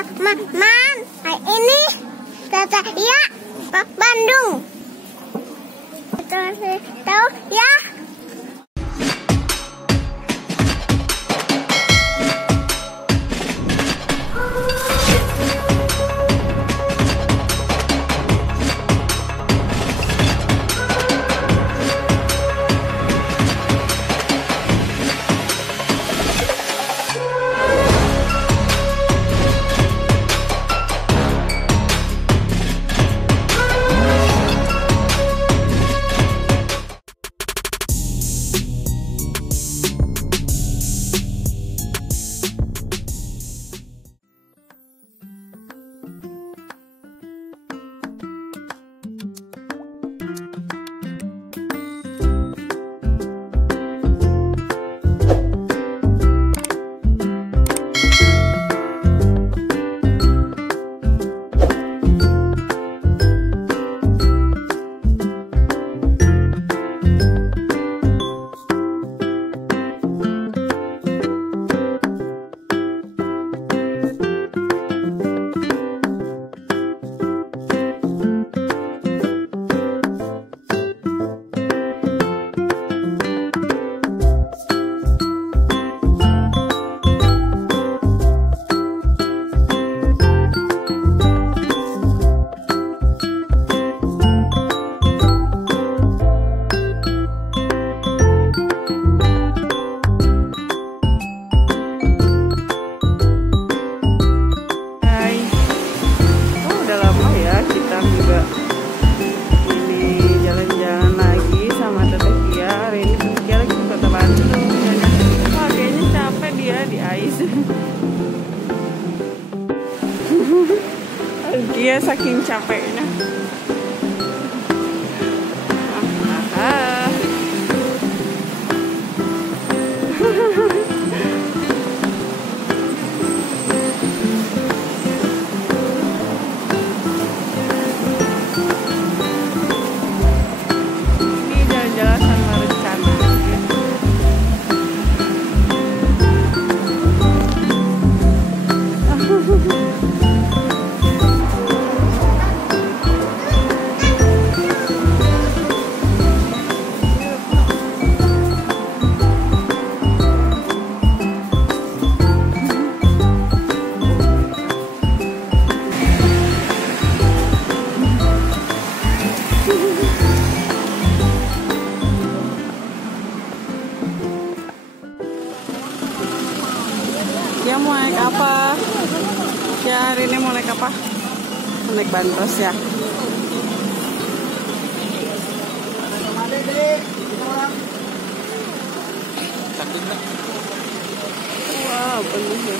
Man, ini kata ya, Pak Bandung. Tahu ya? Dia saking capeknya. Ini jalan-jalan sama rencana. Dia mau naik apa? Ya hari ini mau naik apa? Mau naik bandros ya. Wow, penuh ya.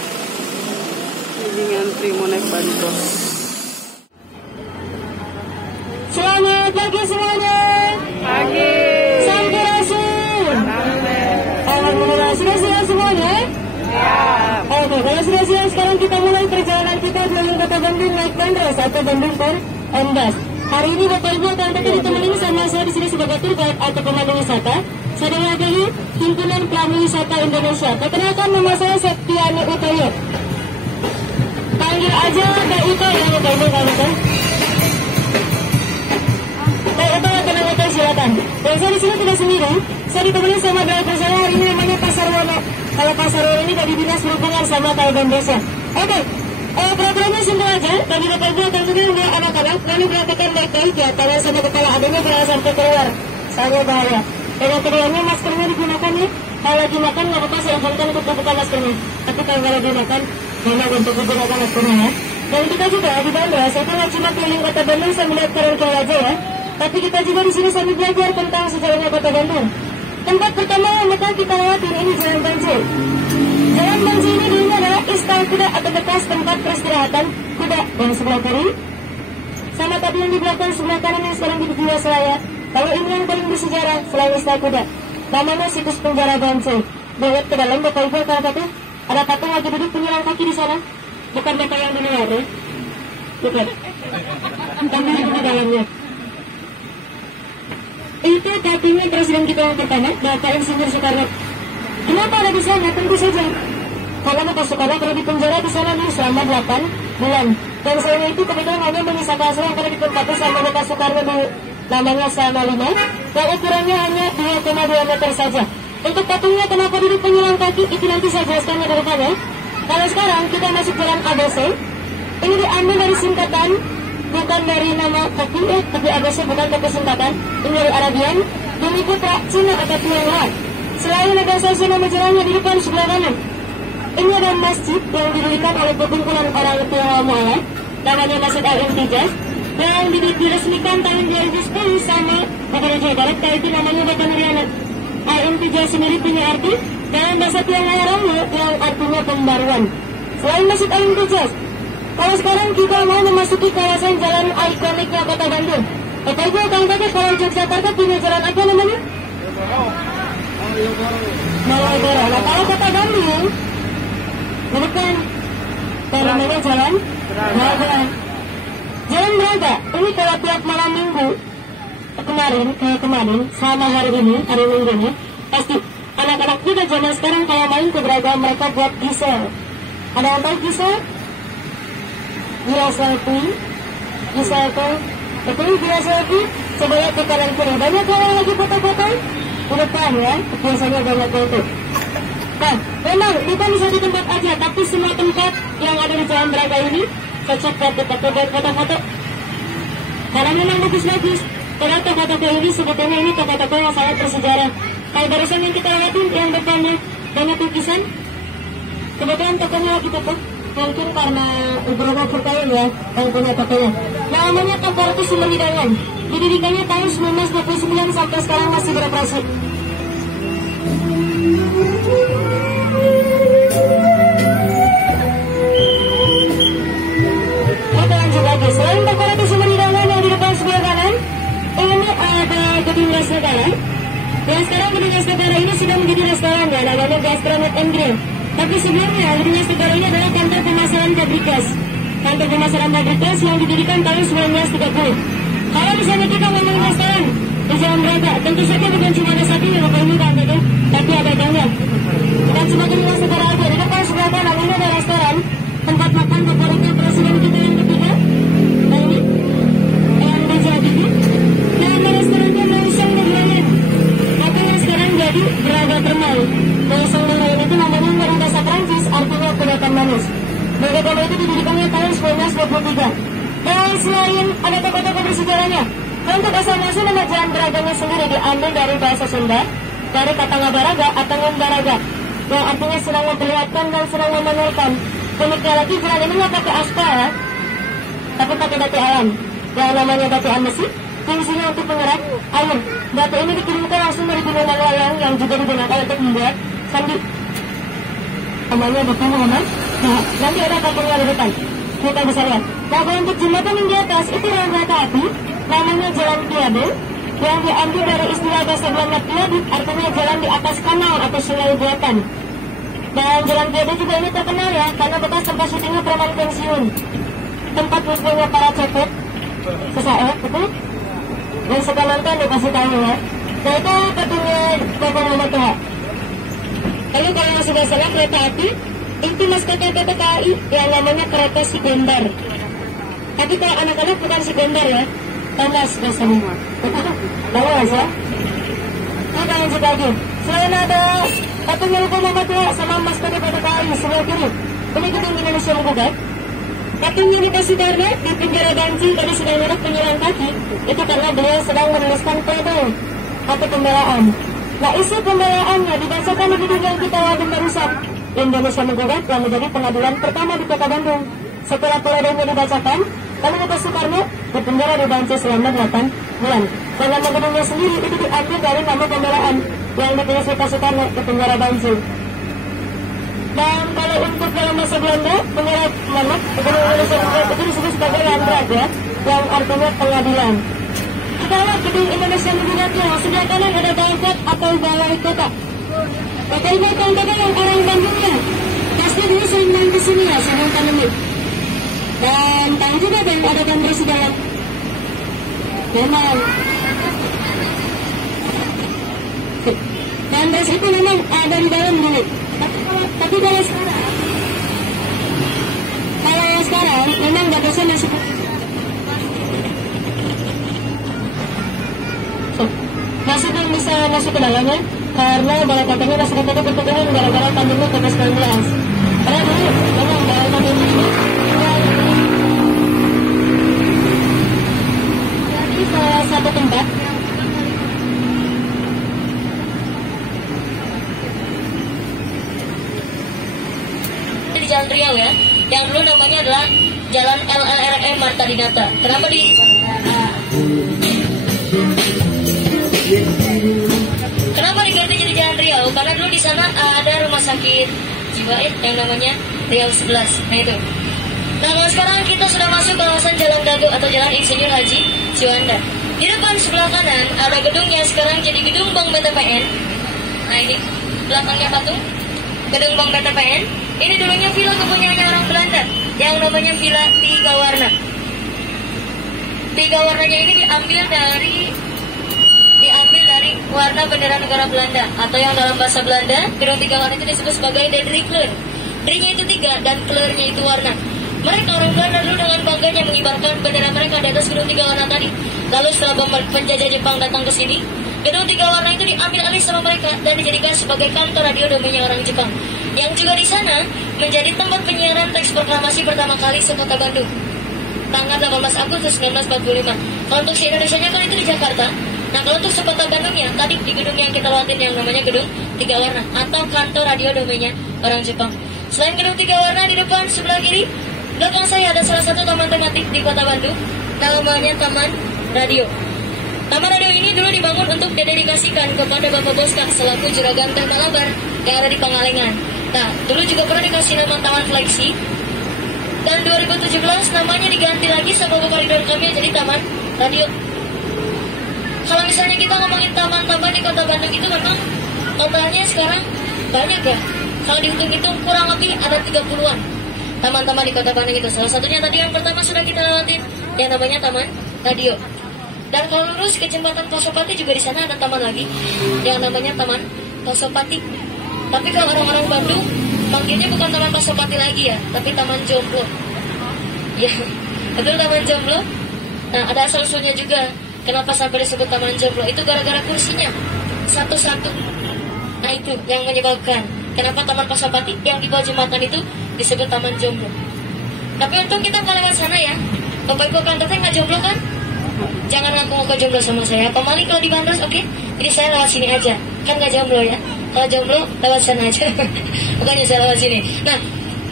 Ini ngantri mau naik bandros. Selamat pagi semuanya. Pagi. Sampurasun. Alhamdulillah sudah siap semuanya. Oke, kalau sudah siap sekarang kita mulai perjalanan kita keliling Kota Bandung naik bandros atau Bandung per Ondas. Hari ini Bapak Ibu akan ditemani sama saya di sini sebagai tour guide atau pemandu wisata. Saya mewakili Himpunan Pelangi Wisata Indonesia. Perkenalkan nama saya Septiani Utoyo. Panggil aja Mbak Ito ya, Bapak Ibu kawan-kawan. Mbak Ito akan silakan. Dan saya di sini tidak sendiri. Saya ditemani sama driver saya hari ini namanya Pak Sarwono. Kalau Pak Sarwono ini dari Dinas Perhubungan sama Kalbon Desa. Oke, programnya simpel aja. Bagi Bapak Ibu akan juga membawa anak-anak lalu perhatikan baik-baik ya. Tangan sama kepala adanya jangan sampai keluar. Soalnya bahaya. Dan yang keduanya maskernya digunakan nih. Kalau lagi makan nggak apa-apa saya izinkan untuk membuka maskernya. Tapi kalau nggak lagi makan, jangan untuk menggunakan maskernya ya. Dan kita juga di Bandung, saya kan cuma keliling Kota Bandung sambil lihat keren-keren aja ya. Tapi kita juga di sini sambil belajar tentang sejarahnya Kota Bandung. Tempat pertama yang bakal kita lewatin ini Jalan Banci. Jalan Banci ini dulunya adalah istal kuda atau bekas tempat peristirahatan kuda yang sebelah kiri. Sama tadi yang di belakang sebelah kanan yang sekarang di Jiwasraya. Kalau ini yang paling bersejarah selain istal kuda. Namanya situs penjara Banci. Lihat ke dalam Bapak Ibu kalau kata ada patung lagi duduk penyelang kaki di sana. Bukan Bapak yang di luar ya. Bukan. Tapi di dalamnya. Itu katanya presiden kita yang pertama, Bapak Insinyur Soekarno. Kenapa ada di sana? Tentu saja. Kalau Bapak Soekarno pernah di penjara di sana nih selama 8 bulan. Dan selain itu kebetulan hanya menyisakan hasil yang pernah ditempati sama Bapak Soekarno di namanya Sama 5 yang ukurannya hanya 2,2 meter saja. Untuk patungnya kenapa duduk penyelang kaki itu nanti saya jelaskan ke depannya. Kalau sekarang kita masuk jalan ABC, ini diambil dari singkatan, bukan dari nama kaki tapi ABC bukan tapi singkatan. Ini dari Arabian, Bumi Putra, Cina atau Tionghoa. Selain ada stasiun nama jalannya di depan sebelah kanan. Ini ada masjid yang didirikan oleh perkumpulan orang Tionghoa Mualaf, namanya Masjid Al-Intijaz, yang diresmikan tahun 2010 sama Kapolda Jawa Barat. Kali itu namanya Bapak Nuriana. Al-Intijaz sendiri punya arti dalam bahasa Tionghoa Romo yang artinya pembaruan. Selain Masjid Al-Intijaz, kalau sekarang kita mau memasuki kawasan jalan ikoniknya Kota Bandung. Bapak Ibu akan tahu kalau Yogyakarta punya jalan apa namanya? Malioboro. Nah kalau Kota Bandung, bukan namanya Jalan Braga. Jalan Braga ini kalau tiap malam minggu kemarin selama hari minggu ini pasti anak-anak kita zaman sekarang kalau main ke Braga mereka buat gisel. Ada yang tahu gisel? Gila selfie, betul gila selfie. Coba lihat ke kanan kiri. Banyak orang lagi foto-foto di depan ya. Biasanya banyak foto. Nah, memang bukan bisa di tempat aja, tapi semua tempat yang ada di Jalan Braga ini cocok buat foto-foto. Karena memang bagus-bagus. Karena toko-toko ini sebetulnya ini toko-toko yang sangat bersejarah. Kalau barusan yang kita lewatin yang depannya banyak lukisan, kebetulan tokonya lagi tutup. Mungkin karena beberapa pertanyaan ya yang punya tokonya. Namanya Toko Sumber Hidangan. Didirikannya tahun 1929 sampai sekarang masih beroperasi. Oke lanjut lagi. Selain Toko Sumber Hidangan yang di depan sebelah kanan, ini ada Gedung Gas Negara. Dan sekarang Gedung Gas Negara ini sudah menjadi restoran ya, namanya Gastronet and Grill. Tapi sebelumnya Gedung Gas Negara ini adalah kantor pemasaran pabrik gas. Kantor pemasaran pabrik gas yang didirikan tahun 1930. Kalau misalnya kita ngomongin restoran di Jalan Braga, tentu saja bukan cuma ada satu yang ini kan, tapi ada banyak. Dan cuma Gedung Gas Negara aja. Di depan sebelah kanan ini ada restoran tempat makan favoritnya presiden kita yang ketiga. Nah ini yang BJHBB. Nama restorannya Maison de Granit. Tapi yang sekarang jadi Braga Termal. Maison de Granit itu namanya dari bahasa Prancis, artinya kudapan manis. Braga Termal itu didirikannya tahun 1923. Dan selain ada toko-toko bersejarahnya, untuk asal-muasal nama Jalan Braganya sendiri diambil dari bahasa Sunda, dari kata ngabaraga atau ngembaraga, yang artinya sedang memperlihatkan dan sedang memamerkan. Uniknya lagi jalan ini nggak pakai aspal, tapi pakai batu alam, yang namanya batu amesi. Fungsinya untuk mengerak air. Batu ini dikirimkan langsung dari Gunung Malayang yang juga digunakan untuk membuat sandi. Namanya batu Muhammad. Nah, nanti ada patungnya di depan. Kita bisa lihat. Nah, untuk jembatan yang di atas itu rel kereta api, namanya Jalan Piade, yang diambil dari istilah bahasa Belanda piadik, artinya jalan di atas kanal atau sungai buatan. Dan Jalan Piade juga ini terkenal ya, karena bekas tempat syutingnya Preman Pensiun, tempat berkumpulnya para copet, sesaat, betul? Dan suka nonton dikasih tahu ya. Nah itu patungnya Bapak Muhammad Toha. Lalu kalau yang sudah salah kereta api, itu maskapai PT KAI yang namanya kereta Sigondar. Tapi kalau anak-anak bukan Sigondar ya, Thomas biasanya. Balas ya. Kita lanjut lagi. Selain ada patungnya Bapak Muhammad Toha sama maskapai PT KAI sebelah kiri, ini gedung Indonesia Menggugat. Patungnya dikasih karena di penjara Banci tadi sudah merek penyelang kaki, itu karena beliau sedang menuliskan pledoi atau pembelaan. Nah isi pembelaannya dibacakan di gedung yang kita lakukan barusan, Indonesia Menggugat, yang menjadi pengadilan pertama di Kota Bandung. Setelah pledoinya dibacakan, lalu Bapak Soekarno dipenjara di Banci selama 8 bulan. Dan nama gedungnya sendiri itu diambil dari nama pembelaan yang ditulis Bapak Soekarno di penjara Banci. Dan kalau untuk dalam bahasa Belanda, penjara mana? Gedung Indonesia Menggugat itu disebut sebagai Landrat ya, yang artinya pengadilan. Kita lihat gedung Indonesia Menggugatnya, sebelah kanan ada Balkot atau Balai Kota. Bapak Ibu kawan-kawan yang orang Bandungnya, pasti dulu sering main di sini ya, sebelum pandemi. Dan tahu juga dan ada bandara di dalam. Memang. Bandara itu memang ada di dalam dulu. Tapi kalau sekarang masuk ke dalamnya karena balai kotanya masih tertutup pertukaran gara-gara pandemi COVID-19. Karena dulu memang balai kota ini jadi salah satu tempat di Jalan Riau ya, yang dulu namanya adalah Jalan LLRM Marta Dinata. Kenapa diganti jadi Jalan Riau? Karena dulu di sana ada rumah sakit jiwa yang namanya Riau 11. Nah itu. Nah kalau sekarang kita sudah masuk ke kawasan Jalan Dago atau Jalan Insinyur Haji Juanda. Di depan sebelah kanan ada gedung yang sekarang jadi gedung Bank BTPN. Nah ini belakangnya patung gedung Bank BTPN. Ini dulunya villa kepunyaannya orang Belanda yang namanya Villa Tiga Warna. Tiga warnanya ini diambil dari warna bendera negara Belanda, atau yang dalam bahasa Belanda gedung tiga warna itu disebut sebagai de drie kleur. D-nya itu tiga dan kleurnya itu warna. Mereka orang Belanda dulu dengan bangganya mengibarkan bendera mereka di atas gedung tiga warna tadi. Lalu setelah penjajah Jepang datang ke sini, gedung tiga warna itu diambil alih sama mereka dan dijadikan sebagai kantor radio domainnya orang Jepang, yang juga di sana menjadi tempat penyiaran teks proklamasi pertama kali sekota Bandung tanggal 18 Agustus 1945. Kalau untuk se-Indonesianya kan itu di Jakarta. Nah kalau untuk sekota Bandungnya tadi di gedung yang kita lewatin yang namanya gedung tiga warna atau kantor radio domainnya orang Jepang. Selain gedung tiga warna, di depan sebelah kiri belakang saya ada salah satu taman tematik di kota Bandung, namanya Taman Radio. Taman radio ini dulu dibangun untuk didedikasikan kepada Bapak Boska selaku juragan Teh Malabar yang ada di Pangalengan. Nah, dulu juga pernah dikasih nama Taman Fleksi. Dan 2017 namanya diganti lagi sama Bapak Ridwan Kamil jadi Taman Radio. Kalau misalnya kita ngomongin taman-taman di kota Bandung itu memang totalnya sekarang banyak ya. Kalau dihitung-hitung kurang lebih ada 30-an taman-taman di kota Bandung itu. Salah satunya tadi yang pertama sudah kita lewatin yang namanya Taman Radio. Dan kalau lurus ke jembatan Pasopati juga di sana ada taman lagi yang namanya Taman Pasopati. Tapi kalau orang-orang Bandung manggilnya bukan Taman Pasopati lagi ya, tapi Taman Jomblo. Ya, betul Taman Jomblo. Nah, ada asal-usulnya juga. Kenapa sampai disebut Taman Jomblo? Itu gara-gara kursinya satu-satu. Nah itu yang menyebabkan kenapa Taman Pasopati yang di bawah jembatan itu disebut Taman Jomblo. Tapi untung kita nggak lewat sana ya. Bapak Ibu kan teteh nggak jomblo kan? Jangan ngaku-ngaku jomblo sama saya. Pemali kalau di Bandung oke? Jadi saya lewat sini aja. Kan nggak jomblo ya. Kalau jomblo lewat sana aja. Bukannya saya lewat sini. Nah,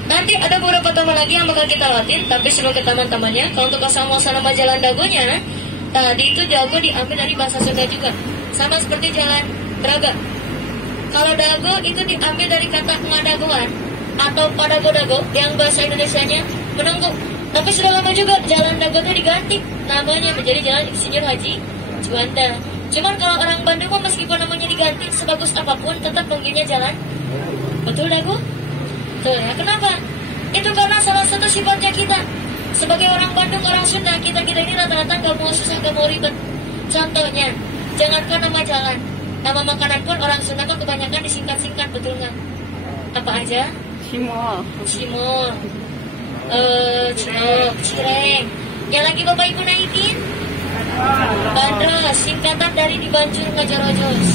nanti ada beberapa taman lagi yang bakal kita lewatin. Tapi sebelum ke taman-tamannya, kalau untuk asal-muasal nama Jalan Dagonya, tadi itu Dago diambil dari bahasa Sunda juga. Sama seperti Jalan Braga. Kalau Dago itu diambil dari kata ngadagoan atau padago-dago yang bahasa Indonesianya menunggu. Tapi sudah lama juga Jalan Dago itu diganti namanya menjadi Jalan Insinyur Haji Juanda. Cuman kalau orang Bandung meskipun namanya diganti sebagus apapun tetap manggilnya jalan. Betul Dago? Tuh ya, kenapa? Itu karena salah satu sifatnya kita sebagai orang Bandung, orang Sunda, kita ini rata-rata gak mau susah, gak mau ribet. Contohnya, jangankan nama jalan, nama makanan pun orang Sunda kan kebanyakan disingkat-singkat, betul nggak? Apa aja? Cimol. Cimol, cilok, cireng. Yang lagi Bapak Ibu naikin? Bandros, singkatan dari di Banjur Ngajarojos.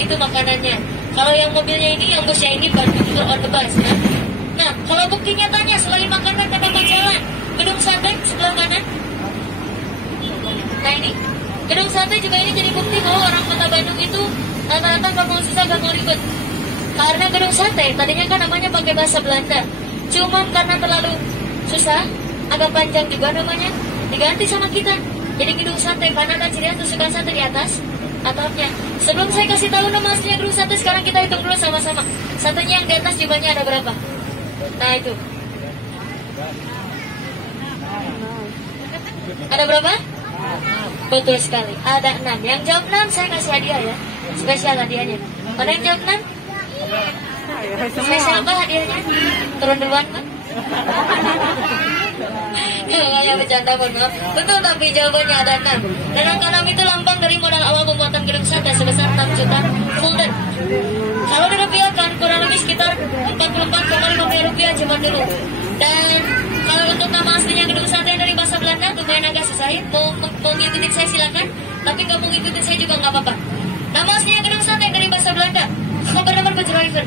Itu makanannya. Kalau yang mobilnya ini, yang busnya ini Bandung on the bus ya. Nah, kalau bukti nyatanya selain makanan dan nama jalan, gedung sate sebelah kanan. Nah ini, gedung sate juga ini jadi bukti bahwa orang kota Bandung itu rata-rata gak mau susah, gak mau ribet. Karena gedung sate tadinya kan namanya pakai bahasa Belanda. Cuman karena terlalu susah, agak panjang juga namanya, diganti sama kita. Jadi gedung sate, karena ada ciri khas tusukan sate di atas atapnya. Sebelum saya kasih tahu nama aslinya gedung sate, sekarang kita hitung dulu sama-sama. Satenya yang di atas jumlahnya ada berapa? Nah itu. Ada berapa? Betul sekali, ada 6. Yang jawab 6 saya kasih hadiah ya. Spesial hadiahnya. Mana yang jawab 6? Spesial apa hadiahnya? Turun duluan kan? Ya bercanda, mohon maaf. Betul, tapi jawabannya ada 6. Dan angka 6 itu lambang dari modal awal pembuatan gedung sate sebesar 6 juta gulden. Kalau dirupiahkan kurang lebih sekitar 44,5 rupiah cuma dulu. Dan kalau untuk nama aslinya gedung sate dari bahasa Belanda lumayan agak susah. Mau ngikutin saya silakan, tapi nggak mau ngikutin saya juga nggak apa-apa. Nama aslinya gedung sate Driven.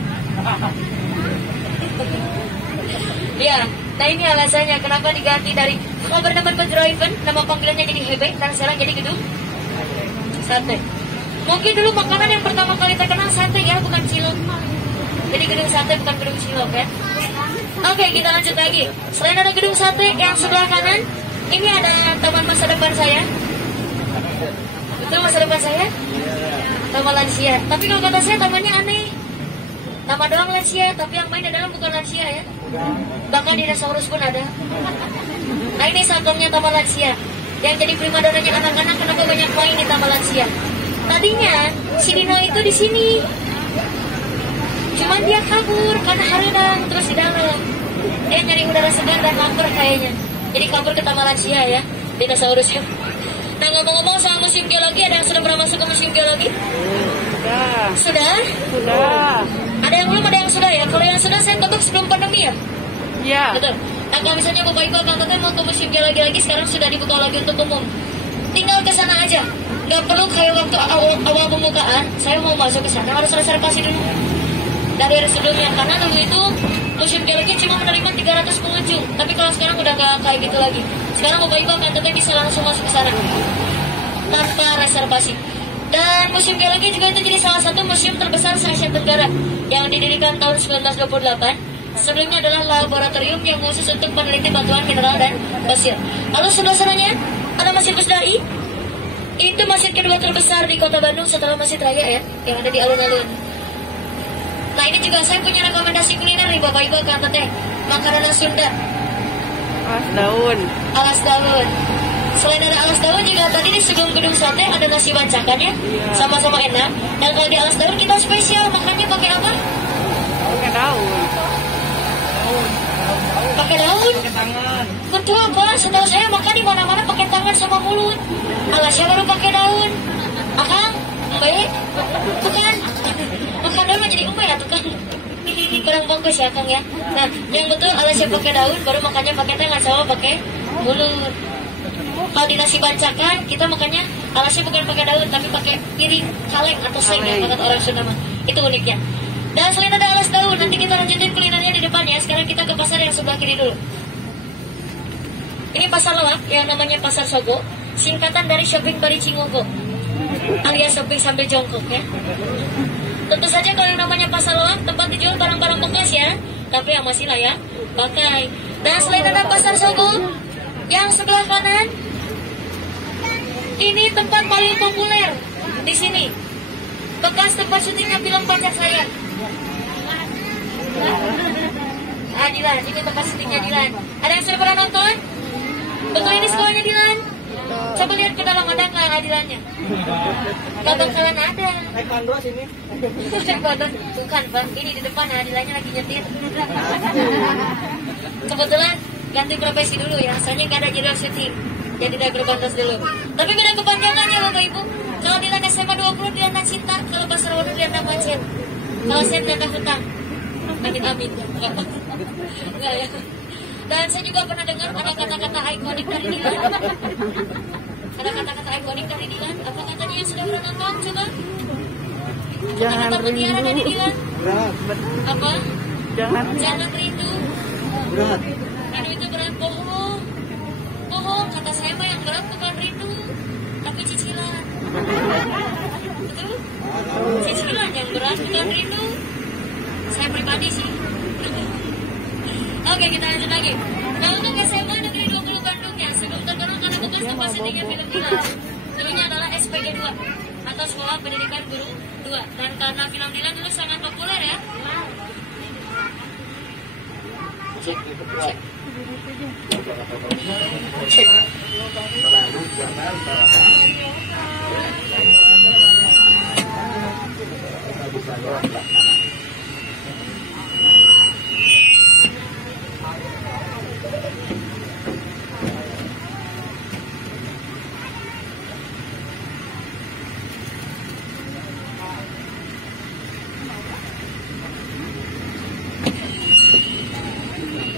Ya, nah ini alasannya kenapa diganti dari kabar nama Driven, nama panggilannya jadi Hebe, dan sekarang jadi gedung sate. Mungkin dulu makanan yang pertama kali terkenal sate ya, bukan cilok. Jadi gedung sate bukan gedung cilok ya. Oke, kita lanjut lagi. Selain ada gedung sate yang sebelah kanan, ini ada taman masa depan saya. Betul masa depan saya? Taman lansia. Tapi kalau kata saya tamannya aneh. Nama doang lansia, tapi yang main di dalam bukan lansia ya. Bahkan dinosaurus pun ada. Nah ini sampelnya taman lansia. Yang jadi primadonanya anak-anak kenapa banyak main di taman lansia. Tadinya si Dino itu di sini. Cuman dia kabur karena haredan terus di dalam. Dia nyari udara segar dan lapar kayaknya. Jadi kabur ke taman lansia ya, dinosaurusnya. Nah ngomong-ngomong soal musim geologi, ada yang sudah pernah masuk ke musim geologi? Sudah? Sudah. Ada yang belum, ada yang sudah ya? Kalau yang sudah saya tebak sebelum pandemi ya? Iya. Betul. Nah kalau misalnya Bapak Ibu akan mau ke musim geologi lagi, sekarang sudah dibuka lagi untuk umum. Tinggal ke sana aja. Gak perlu kayak waktu awal pembukaan, saya mau masuk ke sana harus reservasi dulu. Dari sebelumnya, karena dulu itu musim geologi cuma menerima 300 pengunjung. Tapi kalau sekarang udah gak kayak gitu lagi. Sekarang Bapak Ibu akan tetap bisa langsung masuk ke sana tanpa reservasi. Dan museum geologi juga itu jadi salah satu museum terbesar se-Asia Tenggara yang didirikan tahun 1928. Sebelumnya adalah laboratorium yang khusus untuk peneliti batuan mineral dan pasir. Lalu sebelah sananya ada Masjid Pusdai. Itu masjid kedua terbesar di Kota Bandung setelah Masjid Raya ya, yang ada di alun-alun. Nah ini juga saya punya rekomendasi kuliner nih Bapak Ibu kan teteh. Makanan Sunda. Alas daun. Alas daun. Selain ada alas daun juga tadi di sebelum gedung sate ada nasi bancakan ya, sama-sama enak. Dan kalau di alas daun kita spesial makannya pakai apa? Pakai daun. Pakai daun? Pakai tangan. Betul Pak, setahu saya makan di mana-mana pakai tangan sama mulut. Alasnya baru pakai daun. Akang, baik. Bukan. Bukan daun jadi ya tuh kan. Kurang bungkus ya Kang ya. Nah, yang betul alasnya pakai daun, baru makannya pakai tangan sama pakai mulut. Kalau di nasi bancakan kita makannya alasnya bukan pakai daun tapi pakai piring kaleng atau seng ya kata orang Sunda mah. Itu uniknya. Dan selain ada alas daun, nanti kita lanjutin kulinernya di depannya. Sekarang kita ke pasar yang sebelah kiri dulu. Ini pasar lawak yang namanya Pasar Sogo, singkatan dari Shopping Bari Cingoko, alias shopping sambil jongkok ya. Tentu saja kalau yang namanya pasar lawak tempat dijual barang-barang bekas ya, tapi yang masih layak pakai. Dan selain ada Pasar Sogo yang sebelah kanan, ini tempat paling populer di sini. Bekas tempat syutingnya film Pacar Saya. Dilan, ini tempat syutingnya Dilan. Ada yang sudah pernah nonton? Betul ini sekolahnya Dilan? Coba lihat ke dalam ada nggak Adilannya? Gak bakalan ada. Taekwondo sini. Taekwondo bukan Pak. Ini di depan Adilannya lagi nyetir. Kebetulan ganti profesi dulu ya. Soalnya nggak ada jadwal syuting. Jadi udah berbantas dulu. Tapi beda kepanjangan ya Bapak Ibu. Kalau Dilan SMA 20 Dilan Cinta, kalau Pasar Wono Dilan Macet. Kalau saya Dilan Hutang. Amin. Enggak ya. Dan saya juga pernah dengar ada kata-kata ikonik dari Dilan. Ada kata-kata ikonik dari Dilan. Apa katanya yang sudah pernah nonton? Coba. Kata-kata mutiara dari Dilan. Apa? Jangan rindu. Berat. Rindu itu berat. Bohong. Kata saya mah yang berat bukan rindu, tapi cicilan. Betul? Cicilan yang berat bukan rindu. Saya pribadi sih. Oke, kita lanjut lagi. Nah, untuk SMA Negeri 20 Bandung ya, sebelum terkenal karena bekas tempat syutingnya film Dilan. Dulunya adalah SPG 2 atau Sekolah Pendidikan Guru 2. Dan karena film Dilan dulu sangat populer ya.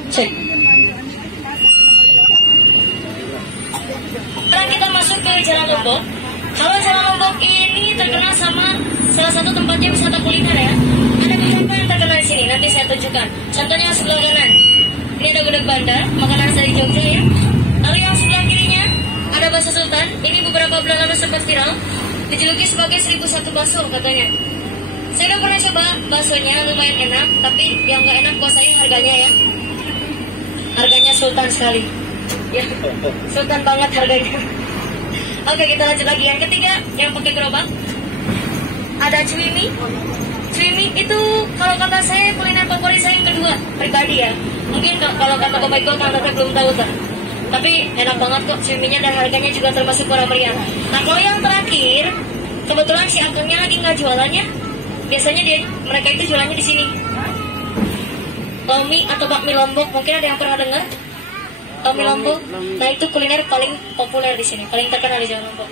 Cek. Sekarang kita masuk ke Jalan Lombok. Kalau Jalan Lombok ini terkenal sama salah satu tempatnya wisata kuliner ya. Ada beberapa yang terkenal di sini. Nanti saya tunjukkan. Contohnya sebelah kanan. Ini ada gudeg bandar, makanan dari Jogja ya. Lalu yang sebelah kirinya ada bakso Sultan. Ini beberapa bulan lalu sempat viral, dijuluki sebagai 1001 bakso katanya. Saya udah pernah coba baksonya, lumayan enak. Tapi yang nggak enak buat saya harganya ya. Harganya Sultan sekali. Ya, Sultan banget harganya. Oke, kita lanjut lagi. Yang ketiga, yang pakai gerobak. Ada cuimi. Cuimi itu kalau kata saya kuliner favorit saya yang kedua pribadi ya. Mungkin kalau kata bapak ibu kan tetap belum tahu kan. Tapi enak banget kok cuiminya dan harganya juga termasuk murah meriah. Nah kalau yang terakhir, kebetulan si akangnya lagi nggak jualannya. Biasanya mereka itu jualannya di sini. Lomi atau bakmi Lombok, mungkin ada yang pernah dengar? Bakmi Lombok. Nah itu kuliner paling populer di sini, paling terkenal di Jawa Lombok.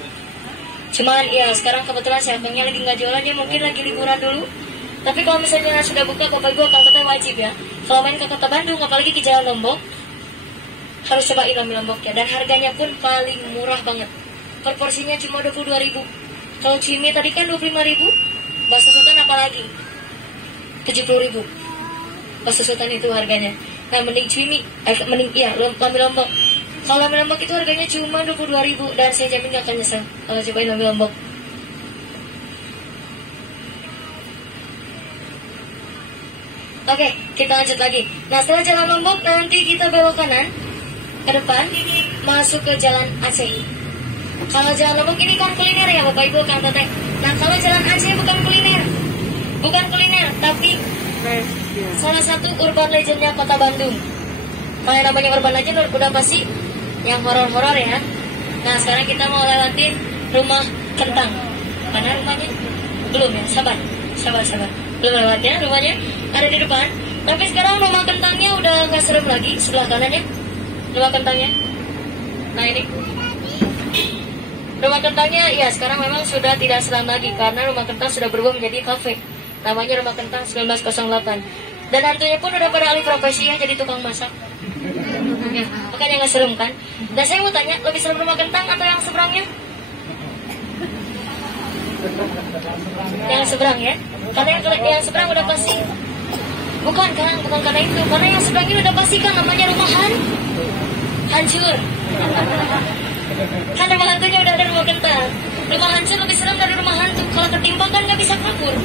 Cuman ya sekarang kebetulan si akangnya lagi nggak jualannya, mungkin lagi liburan dulu. Tapi kalau misalnya sudah buka, bapak ibu akan tetap wajib ya. Kalau main ke kota Bandung, apalagi ke Jawa Lombok, harus cobain bakmi Lombok ya. Dan harganya pun paling murah banget. Per porsinya cuma 22.000. Kalau cimi tadi kan 25.000, bakso Sultan apalagi 70.000. Bakso Sultan itu harganya. Nah mending cimi, bakmi Lombok. Kalau bakmi Lombok itu harganya cuma 22.000 dan saya jamin gak akan nyesel kalau cobain bakmi Lombok. Oke, kita lanjut lagi. Nah setelah Jalan Lombok nanti kita belok kanan ke depan masuk ke Jalan Aceh. Kalau Jalan Lombok ini kan kuliner ya bapak ibu kang teteh. Nah kalau Jalan Aceh bukan kuliner tapi salah satu urban legendnya kota Bandung. Kalau namanya urban legend udah pasti yang horor-horor ya. Nah sekarang kita mau lewatin rumah kentang. Mana rumahnya? Belum ya, sabar. Belum lewat ya, rumahnya ada di depan. Tapi sekarang rumah kentangnya udah nggak serem lagi. Sebelah kanannya rumah kentangnya. Nah ini rumah kentangnya ya sekarang memang sudah tidak seram lagi karena rumah kentang sudah berubah menjadi kafe. Namanya Rumah Kentang 1908. Dan hantunya pun udah pada alih profesi ya, jadi tukang masak ya, makanya nggak serem kan. Dan saya mau tanya, lebih serem rumah kentang atau yang seberangnya? Yang seberang ya, karena yang seberang udah pasti bukan karena itu, karena yang seberang ini udah pasti kan namanya rumah hancur. Kan rumah hantunya udah ada rumah kentang. Rumah hancur lebih serem dari rumah hantu. Kalau ketimpa kan nggak bisa kabur.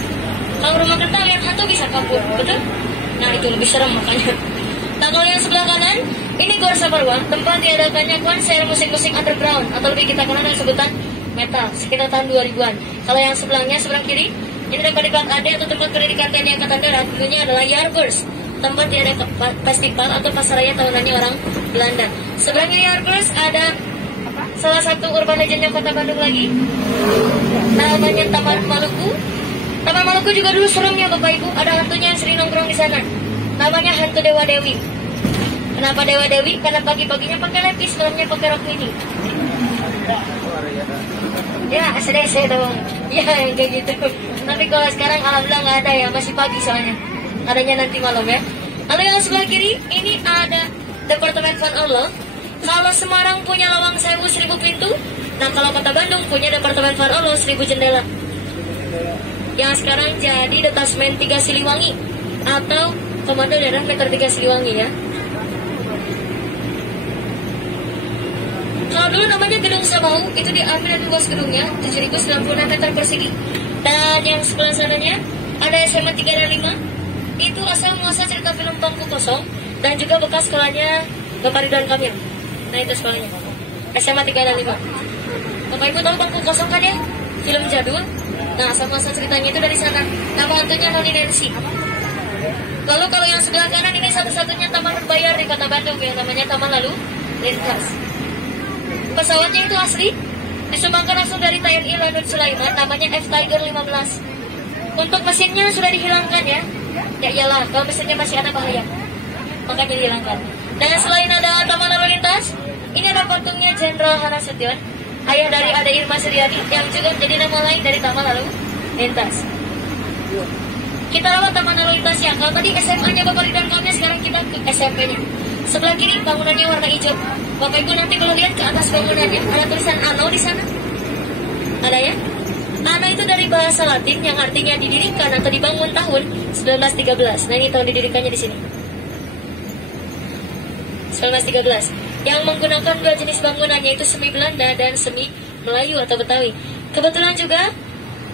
Kalau rumah kentang yang hantu bisa kabur, betul? Nah itu lebih serem makanya. Nah kalau yang sebelah kanan ini Gor Saparwa, tempat diadakannya konser musik-musik underground atau lebih kita kenal dengan sebutan metal sekitar tahun 2000-an. Kalau yang sebelahnya, sebelah kiri, ini tempat Dekat Ade atau tempat pendidikan TNI Angkatan Darat. Dulunya adalah Yarbers, tempat diadakan festival atau pasaraya tahunannya orang Belanda. Sebelahnya Yarbers ada salah satu urban legendnya kota Bandung lagi, namanya Taman Maluku. Taman Maluku juga dulu serem ya Bapak Ibu, ada hantunya yang sering nongkrong di sana. Namanya hantu Dewa Dewi. Kenapa Dewa Dewi? Karena pagi-paginya pakai lepis, malamnya pakai rok mini. Ya, SD dong. Ya, yang kayak gitu. Tapi kalau sekarang alhamdulillah nggak ada ya, masih pagi soalnya. Adanya nanti malam ya. Lalu yang sebelah kiri, ini ada Departemen Van Allah. Kalau Semarang punya Lawang Sewu 1000 pintu, nah kalau Kota Bandung punya Departemen Van Allah 1000 jendela. Yang sekarang jadi Detasmen 3 Siliwangi atau Komando Daerah Meter 3 Siliwangi ya. Kalau dulu namanya Gedung Samau, itu diambil dari luas gedungnya 7.096 meter persegi. Dan yang sebelah sananya ada SMA 3 dan 5. Itu asal muasal cerita film Bangku Kosong dan juga bekas sekolahnya Bapak Ridwan Kamil. Nah itu sekolahnya SMA 3 dan 5. Bapak Ibu tahu Bangku Kosong kan ya? Film jadul. Nah asal muasal ceritanya itu dari sana. Nama hantunya Noni Nancy. Lalu kalau yang sebelah kanan ini satu-satunya taman berbayar di Kota Bandung yang namanya Taman Lalu Lintas. Pesawatnya itu asli, disumbangkan langsung dari TNI Lanut Sulaiman, namanya F-Tiger 15. Untuk mesinnya sudah dihilangkan ya. Ya iyalah, kalau mesinnya masih ada bahaya, makanya dihilangkan. Dan selain ada Taman Lalu Lintas, ini ada patungnya Jenderal Hana Sution, ayah dari Ade Irma Suryadi, yang juga menjadi nama lain dari Taman Lalu Lintas. Kita lewat Taman Lalu Lintas ya. Kalau tadi SMA-nya Bapak Ridwan Kamil, sekarang kita ke SMP-nya. Sebelah kiri bangunannya warna hijau. Bapak Ibu nanti kalau lihat ke atas bangunannya ada tulisan ANO di sana. Ada ya? ANO itu dari bahasa Latin yang artinya didirikan atau dibangun tahun 1913. Nah, ini tahun didirikannya di sini. 1913. Yang menggunakan dua jenis bangunannya itu semi Belanda dan semi Melayu atau Betawi. Kebetulan juga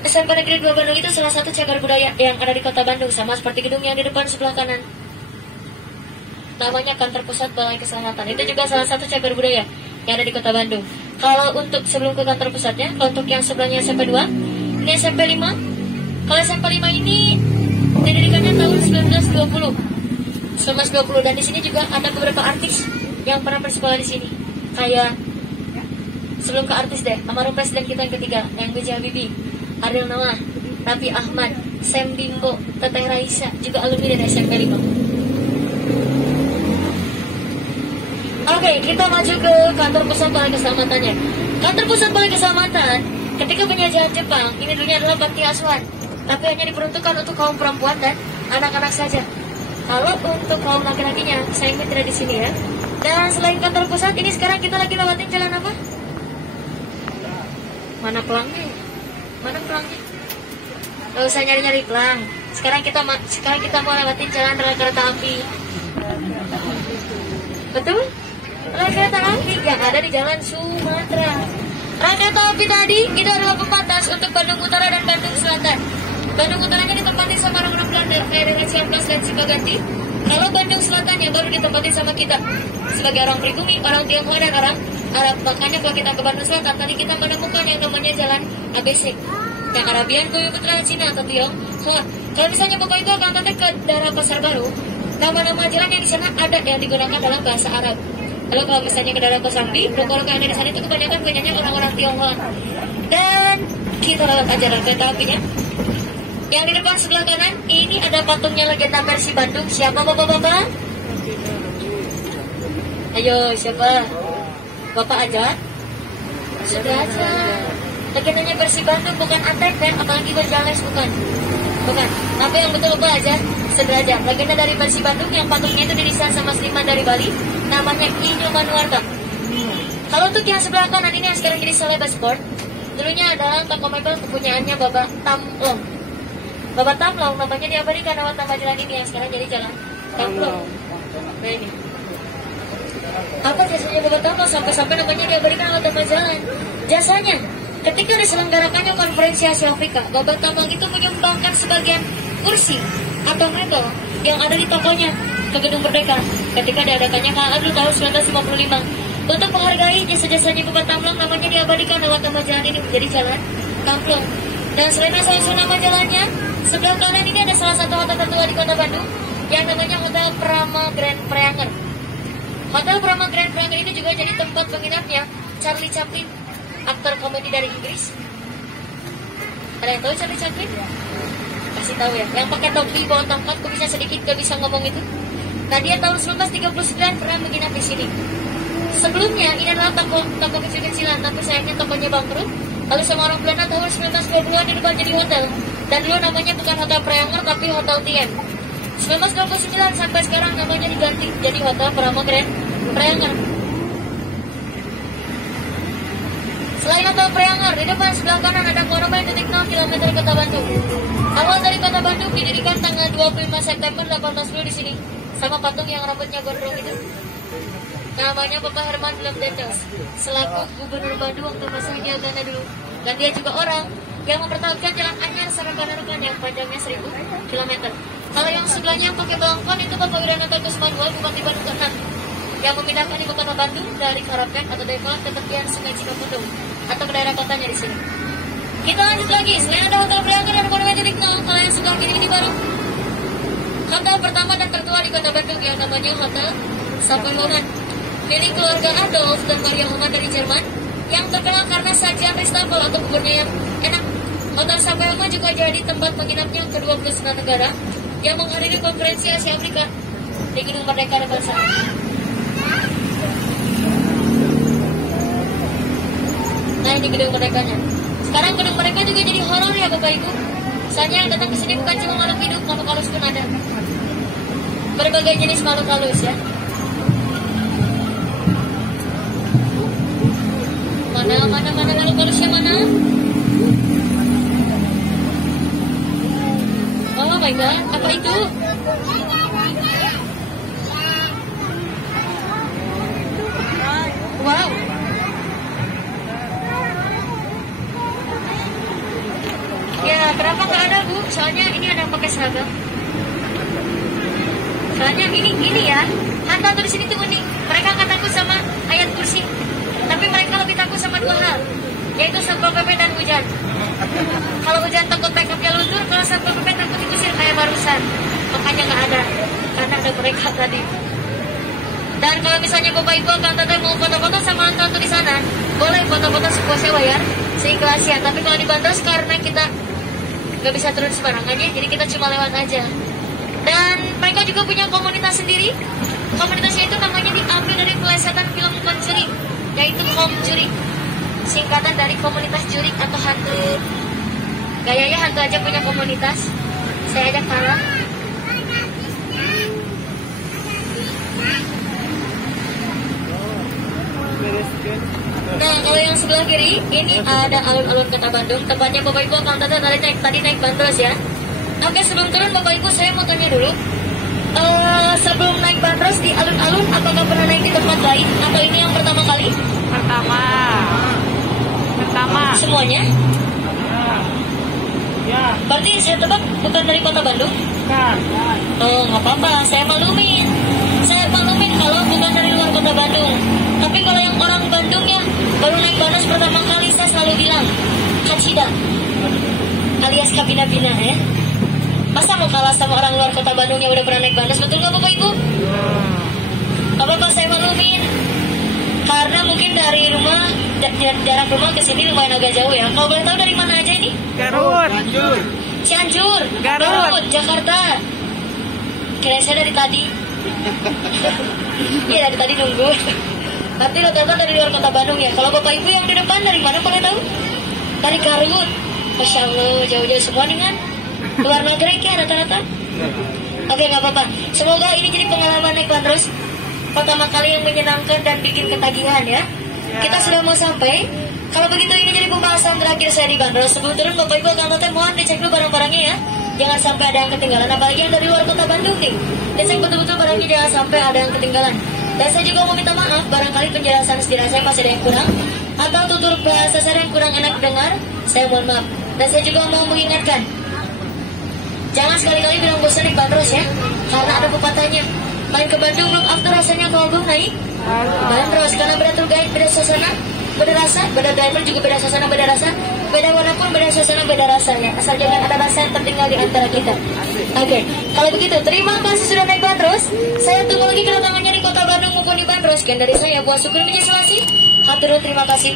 SMP Negeri 2 Bandung itu salah satu cagar budaya yang ada di Kota Bandung, sama seperti gedung yang di depan sebelah kanan. Namanya Kantor Pusat Balai Keselamatan. Itu juga salah satu cagar budaya yang ada di Kota Bandung. Kalau untuk sebelum ke kantor pusatnya, untuk yang sebelahnya SMP 2, ini SMP 5. Kalau SMP 5 ini didirikannya tahun 1920. 1920, dan di sini juga ada beberapa artis yang pernah bersekolah di sini. Kayak sebelum ke artis deh, almarhum presiden kita yang ketiga, yang B.J. Habibie, Ariel Noah, Raffi Ahmad, Sam Bimbo, Teteh Raisa, juga alumni dari SMP 5. Oke, kita maju ke kantor pusat balai keselamatannya. Kantor pusat balai keselamatan, ketika penjajahan Jepang, ini dulunya adalah panti asuhan, tapi hanya diperuntukkan untuk kaum perempuan dan anak-anak saja. Kalau untuk kaum laki-lakinya, sayangnya tidak di sini ya. Dan selain kantor pusat, ini sekarang kita lagi lewatin jalan apa? Mana pelangnya? Mana pelangnya? Gak usah nyari-nyari pelang. Sekarang kita mau lewatin jalan rel kereta api. Betul? Rel kereta api yang ada di Jalan Sumatera. Rel kereta api tadi itu adalah pembatas untuk Bandung Utara dan Bandung Selatan. Bandung Utaranya ditempati sama orang-orang Belanda, daerah Ciamplas dan Cipaganti. Kalau Bandung Selatannya baru ditempati sama kita sebagai orang pribumi, orang Tionghoa dan orang Arab. Makanya kalau kita ke Bandung Selatan, tadi kita menemukan yang namanya Jalan ABC, yang Arabian Bumi Putra Cina atau Tionghoa. Kalau misalnya Bapak itu akan ke daerah Pasar Baru, nama-nama jalan yang di sana ada yang digunakan dalam bahasa Arab. Lalu kalau misalnya ke daerah Kosambi, lokal yang ada di sana itu kebanyakan punyanya orang-orang Tionghoa. Dan kita lewat aja rel kereta apinya. Yang di depan sebelah kanan, ini ada patungnya legenda Persib Bandung. Siapa bapak-bapak? Ayo, siapa? Bapak aja? Sudah aja. Legendanya Persib Bandung, bukan atlet kan? Apalagi berjalan, bukan. Bukan. Tapi yang betul Bapak aja, sederajat. Legenda dari Persib Bandung yang patungnya itu didesain sama seniman dari Bali, namanya Inyo Manuarta. Kalau untuk yang sebelah kanan ini yang sekarang jadi Seleba Sport, dulunya adalah toko mebel kepunyaannya Bapak Tamlong. Bapak Tamlong namanya diabadikan lewat nama jalan ini yang sekarang jadi Jalan Tamlong. Nah ini. Apa jasanya Bapak Tamlong sampai-sampai namanya diabadikan lewat nama jalan? Jasanya, ketika diselenggarakannya konferensi Asia Afrika, Bapak Tamlong itu menyumbangkan sebagian kursi atau mebel yang ada di tokonya ke Gedung Merdeka ketika diadakannya KADU tahun 1955. Untuk menghargai jasa-jasanya Bapak Tamlong, namanya diabadikan lewat nama jalan ini menjadi Jalan Tamlong. Dan selain asal-usul nama jalannya, sebelah kanan ini ada salah satu hotel tertua di Kota Bandung yang namanya Hotel Prama Grand Preanger. Hotel Prama Grand Preanger ini juga jadi tempat penginapnya Charlie Chaplin, aktor komedi dari Inggris. Ada yang tahu Charlie Chaplin? Kasih tahu ya. Yang pakai topi bawa tongkat, kok bisa sedikit gak bisa ngomong itu. Nah dia tahun 1939 pernah menginap di sini. Sebelumnya ini adalah toko kecil-kecilan, tapi sayangnya tokonya bangkrut. Lalu sama orang Belanda tahun 1920-an diubah jadi hotel. Dan dulu namanya bukan Hotel Preanger tapi Hotel Tien. 1929 sampai sekarang namanya diganti jadi Hotel Prama Grand Preanger. Selain Hotel Preanger, di depan sebelah kanan ada monumen titik 0 km Kota Bandung. Awal dari Kota Bandung didirikan tanggal 25 September 1810 di sini. Sama patung yang rambutnya gondrong itu. Namanya Bapak Herman Lemdendas, selaku Gubernur Bandung waktu masa jabatannya dulu. Dan dia juga orang yang mempertahankan Jalan Anyar Sarangkanarukan yang panjangnya 1000 km. Kalau yang sebelahnya yang pakai belangkon itu Bapak Wiranata Kusmanua, Bupati Bandung ke-6, yang memindahkan ibu kota Bandung dari Karapen atau Demak ke tepian Sungai Cikapundung atau ke daerah kotanya di sini. Kita lanjut lagi. Selain ada Hotel Preanger dan monumen titik 0, kalau yang sebelah kiri ini baru hotel pertama dan tertua di Kota Bandung yang namanya Hotel Sapelongan, milik keluarga Adolf dan Maria Homan dari Jerman, yang terkenal karena sajian Ristafel atau buburnya yang enak. Hotel Sapelongan juga jadi tempat menginapnya ke-29 negara yang menghadiri konferensi Asia Afrika di Gedung Merdeka depan sana. Nah ini Gedung Merdekanya. Sekarang Gedung Merdeka juga jadi horor ya Bapak Ibu. Misalnya yang datang ke sini bukan cuma makhluk hidup, makhluk halus pun ada. Berbagai jenis makhluk halus ya. Mana makhluk halusnya mana? my god, apa itu? Wow. Ya, kenapa nggak ada Bu? Soalnya ini ada yang pakai seragam. Soalnya ini ya, hantu di sini tuh unik. Mereka nggak takut sama ayat kursi, tapi mereka lebih takut sama dua hal, yaitu satpol pp dan hujan. Kalau hujan takut backupnya luntur, kalau satpol pp takut dikusir kayak barusan. Makanya nggak ada, karena ada mereka tadi. Dan kalau misalnya Bapak Ibu akan tetap mau foto-foto sama hantu di sana, boleh foto-foto sepuasnya bayar, seikhlasnya. Tapi kalau dibandros karena kita nggak bisa turun sembarangan ya, jadi kita cuma lewat aja. Dan mereka juga punya komunitas sendiri. Komunitasnya itu namanya diambil dari pelesetan film Conjuring, yaitu Conjuring, singkatan dari komunitas jurik atau hantu. Gayanya hantu aja punya komunitas. Saya ajak kalah. Nah, kalau yang sebelah kiri ini ada alun-alun Kota Bandung. Tempatnya Bapak Ibu akan tadi naik bandros ya. Oke, sebelum turun Bapak Ibu saya mau tanya dulu. Sebelum naik bandros di alun-alun, apakah pernah naik di tempat lain atau ini yang pertama kali? Pertama. Semuanya? Ya. Berarti saya tebak bukan dari Kota Bandung? Bukan. Oh, nggak apa-apa. Saya maklumin kalau bukan dari luar Kota Bandung. Tapi kalau yang orang Bandung yang baru naik bandros pertama kali, saya selalu bilang Hachida alias Kabina-bina ya. Masa mau kalah sama orang luar Kota Bandung yang udah pernah naik bandros? Betul nggak Bapak Ibu? Apa saya maklumin? Karena mungkin dari rumah, jarak rumah ke sini lumayan agak jauh ya. Kalau boleh tahu dari mana aja ini? Garut. Cianjur. Garut. Jakarta. Kira saya dari tadi. Iya, dari tadi nunggu. Nanti rata-rata dari luar Kota Bandung ya. Kalau Bapak Ibu yang di depan dari mana boleh tahu? Dari Garut. Masya Allah, jauh-jauh semua nih kan? Luar negeri ya rata-rata. Oke, nggak apa-apa. Semoga ini jadi pengalaman naik bandros pertama kali yang menyenangkan dan bikin ketagihan ya. Kita sudah mau sampai. Kalau begitu ini jadi pembahasan terakhir saya di bandros. Sebelum turun Bapak Ibu akan tetap mohon dicek dulu barang-barangnya ya. Jangan sampai ada yang ketinggalan, apalagi yang dari luar Kota Bandung nih. Dicek betul-betul barangnya, jangan sampai ada yang ketinggalan. Dan saya juga mau minta maaf, barangkali penjelasan setirah saya masih ada yang kurang, atau tutur bahasa saya yang kurang enak dengar, saya mohon maaf. Dan saya juga mau mengingatkan, jangan sekali-kali bilang bosan naik bandros ya, karena ada pepatahnya, main ke Bandung belum after rasanya kalau belum naik bandros. Karena beda tour guide, beda suasana, beda rasa, beda driver juga beda suasana, beda rasa, beda warna pun beda suasana, beda rasa ya. Asal jangan ada rasa yang tertinggal di antara kita. Oke, kalau begitu terima kasih sudah naik bandros. Saya tunggu lagi kedatangannya di Kota Bandung maupun di bandros. Sekian dari saya, buat syukur menyesuaikan. Hatur terima kasih.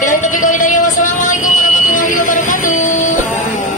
Bila taufiq wal hidayah, wassalamualaikum warahmatullahi wabarakatuh.